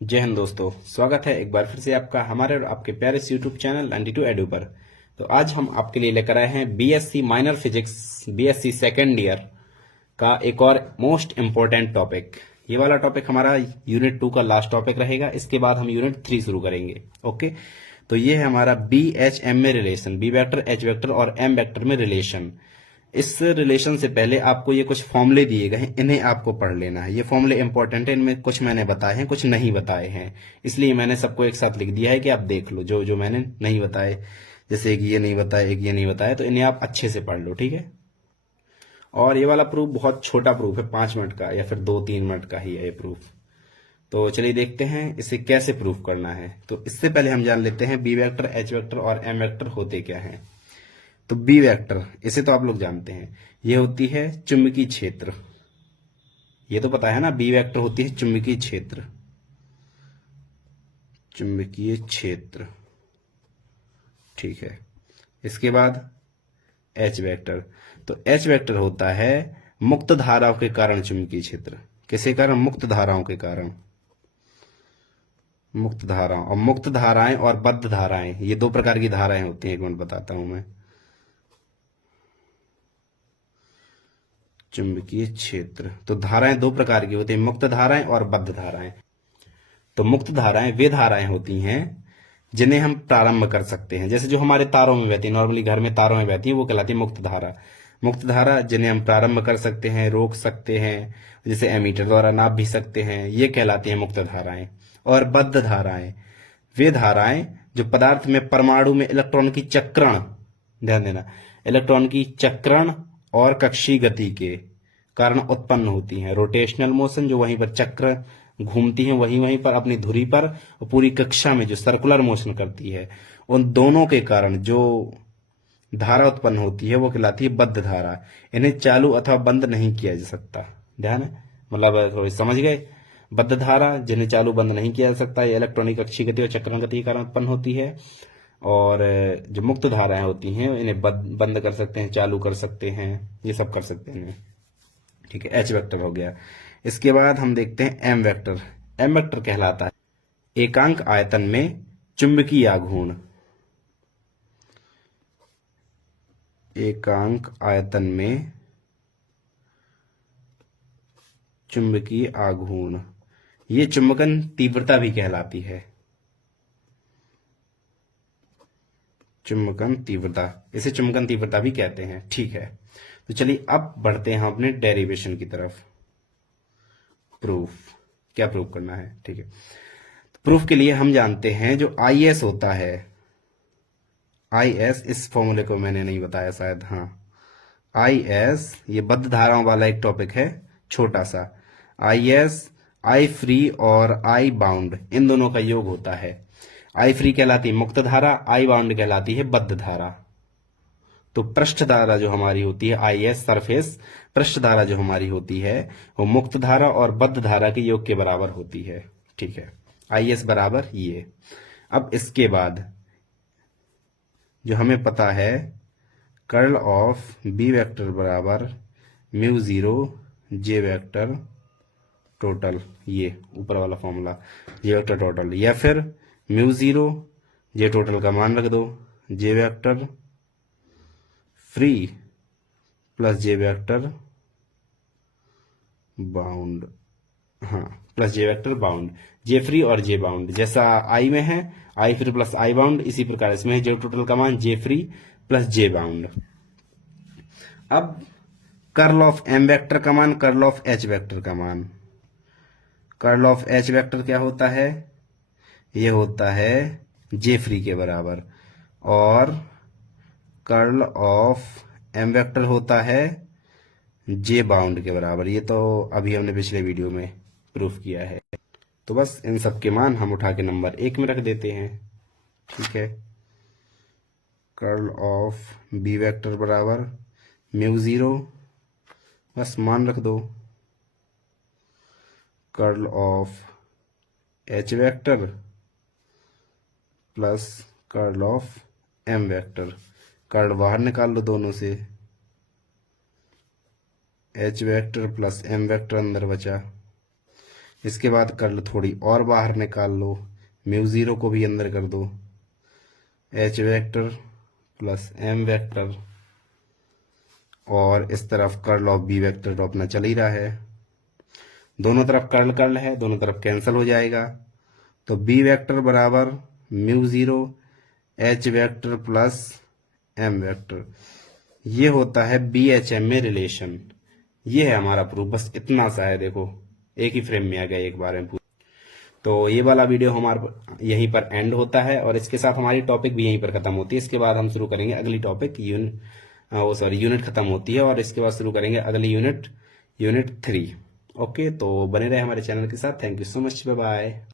जय हिंद दोस्तों, स्वागत है एक बार फिर से आपका हमारे और आपके प्यारे से यूट्यूब चैनल 92 एडू पर। तो आज हम आपके लिए लेकर आए हैं BSc minor physics BSc second year का एक और मोस्ट इम्पोर्टेंट टॉपिक। ये वाला टॉपिक हमारा यूनिट 2 का लास्ट टॉपिक रहेगा। इसके बाद हम यूनिट 3 शुरू करेंगे। ओके, तो ये है हमारा बी एच एम में relation, B vector, H vector और एम वेक्टर में रिलेशन। इस रिलेशन से पहले आपको ये कुछ फॉर्मूले दिए गए हैं, इन्हें आपको पढ़ लेना है। ये फॉर्मूले इंपॉर्टेंट है, इनमें कुछ मैंने बताए हैं, कुछ नहीं बताए हैं, इसलिए मैंने सबको एक साथ लिख दिया है कि आप देख लो जो जो मैंने नहीं बताए। जैसे एक ये नहीं बताया, एक ये नहीं बताया, तो इन्हें आप अच्छे से पढ़ लो, ठीक है। और ये वाला प्रूफ बहुत छोटा प्रूफ है, 5 मिनट का या फिर 2-3 मिनट का ही है ये प्रूफ। तो चलिए देखते हैं इसे कैसे प्रूफ करना है। तो इससे पहले हम जान लेते हैं बी वेक्टर, एच वेक्टर और एम वेक्टर होते क्या हैं। तो बी वेक्टर, इसे तो आप लोग जानते हैं, ये होती है चुंबकीय क्षेत्र। ये तो पता है ना, बी वेक्टर होती है चुंबकीय क्षेत्र, चुंबकीय क्षेत्र, ठीक है। इसके बाद एच वेक्टर, तो एच वेक्टर होता है मुक्त धाराओं के कारण चुंबकीय क्षेत्र। किसके कारण? मुक्त धाराओं के कारण। मुक्त धाराओं, और मुक्त धाराएं और बद्ध धाराएं, ये दो प्रकार की धाराएं होती हैं। एक मिनट बताता हूं मैं। चुंबकीय क्षेत्र, तो धाराएं दो प्रकार की होती हैं, मुक्त धाराएं और बद्ध धाराएं। तो मुक्त धाराएं वे धाराएं होती हैं जिन्हें हम प्रारंभ कर सकते हैं, जैसे जो हमारे तारों में बहती है, नॉर्मली घर में तारों में बहती है, वो कहलाती है मुक्त धारा। मुक्त धारा जिन्हें हम प्रारंभ कर सकते हैं, रोक सकते हैं, जैसे एमीटर द्वारा नाप भी सकते हैं, ये कहलाती हैं मुक्त धाराएं। और बद्ध धाराएं, वे धाराएं जो पदार्थ में परमाणु में इलेक्ट्रॉन की चक्रण, ध्यान देना, इलेक्ट्रॉन की चक्रण और कक्षीय गति के कारण उत्पन्न होती हैं। रोटेशनल मोशन, जो वहीं पर चक्र घूमती हैं वहीं वहीं पर अपनी धुरी पर, और पूरी कक्षा में जो सर्कुलर मोशन करती है, उन दोनों के कारण जो धारा उत्पन्न होती है वो कहलाती है बद्ध धारा। इन्हें चालू अथवा बंद नहीं किया जा सकता। ध्यान है, मतलब थोड़ी समझ गए। बद्ध धारा जिन्हें चालू बंद नहीं किया जा सकता, ये इलेक्ट्रॉनिक कक्षीय गति और चक्रण गति के कारण उत्पन्न होती है। और जो मुक्त धाराएं होती हैं इन्हें बंद कर सकते हैं, चालू कर सकते हैं, ये सब कर सकते हैं इन्हें, ठीक है। एच वेक्टर हो गया। इसके बाद हम देखते हैं एम वेक्टर। एम वेक्टर कहलाता है एकांक आयतन में चुंबकीय आघूर्ण। एकांक आयतन में चुंबकीय आघूर्ण, ये चुंबकन तीव्रता भी कहलाती है। चुंबकन तीव्रता, इसे चुंबकन तीव्रता भी कहते हैं, ठीक है। तो चलिए अब बढ़ते हैं अपने डेरिवेशन की तरफ। प्रूफ, क्या प्रूफ करना है, ठीक है। तो प्रूफ के लिए हम जानते हैं जो आई एस होता है, आई एस, इस फॉर्मूले को मैंने नहीं बताया शायद, हाँ, आई एस, ये बद्ध धाराओं वाला एक टॉपिक है छोटा सा। आई एस, आई फ्री और आई बाउंड, इन दोनों का योग होता है। आई फ्री कहलाती है मुक्त धारा, आई बाउंड कहलाती है बद्ध धारा। तो पृष्ठ धारा जो हमारी होती है, आई एस सरफेस पृष्ठ धारा जो हमारी होती है, वो मुक्त धारा और बद्ध धारा के योग के बराबर होती है, ठीक है। आई एस बराबर ये। अब इसके बाद जो हमें पता है, कर्ल ऑफ बी वेक्टर बराबर म्यू जीरो जे वेक्टर टोटल, ये ऊपर वाला फॉर्मूला, जे वेक्टर टोटल, या फिर म्यू जीरो जे टोटल का मान रख दो, जे वेक्टर फ्री प्लस जे वेक्टर बाउंड, हाँ, प्लस जे वेक्टर बाउंड, जे फ्री और जे बाउंड, जैसा आई में है आई फ्री प्लस आई बाउंड, इसी प्रकार इसमें है जे टोटल का मान जे फ्री प्लस जे बाउंड। अब कर्ल ऑफ एम वेक्टर का मान, कर्ल ऑफ एच वेक्टर का मान। कर्ल ऑफ एच वेक्टर क्या होता है? ये होता है जे फ्री के बराबर। और कर्ल ऑफ एम वेक्टर होता है जे बाउंड के बराबर। ये तो अभी हमने पिछले वीडियो में प्रूफ किया है। तो बस इन सब के मान हम उठा के नंबर 1 में रख देते हैं, ठीक है। कर्ल ऑफ बी वेक्टर बराबर म्यू जीरो, बस मान रख दो। Curl of H vector plus curl of M vector, curl बाहर निकाल लो दोनों से, H vector plus M vector अंदर बचा। इसके बाद कर्ल थोड़ी और बाहर निकाल लो, म्यू ज़ीरो को भी अंदर कर दो, H vector plus M vector, और इस तरफ कर्ल ऑफ बी वेक्टर तो अपना चल ही रहा है। दोनों तरफ कर्ल कर्ल है, दोनों तरफ कैंसिल हो जाएगा। तो बी वेक्टर बराबर mu zero H vector plus M vector, ये होता है बी एच एम में रिलेशन। ये है हमारा प्रूफ, बस इतना सा है। देखो एक ही फ्रेम में आ गया एक बार में पूरा। तो ये वाला वीडियो हमारा यहीं पर एंड होता है और इसके साथ हमारी टॉपिक भी यहीं पर खत्म होती है। इसके बाद हम शुरू करेंगे अगली टॉपिक, यूनिट खत्म होती है और इसके बाद शुरू करेंगे अगली यूनिट 3। ओके, तो बने रहे हमारे चैनल के साथ। Thank you so much, bye bye.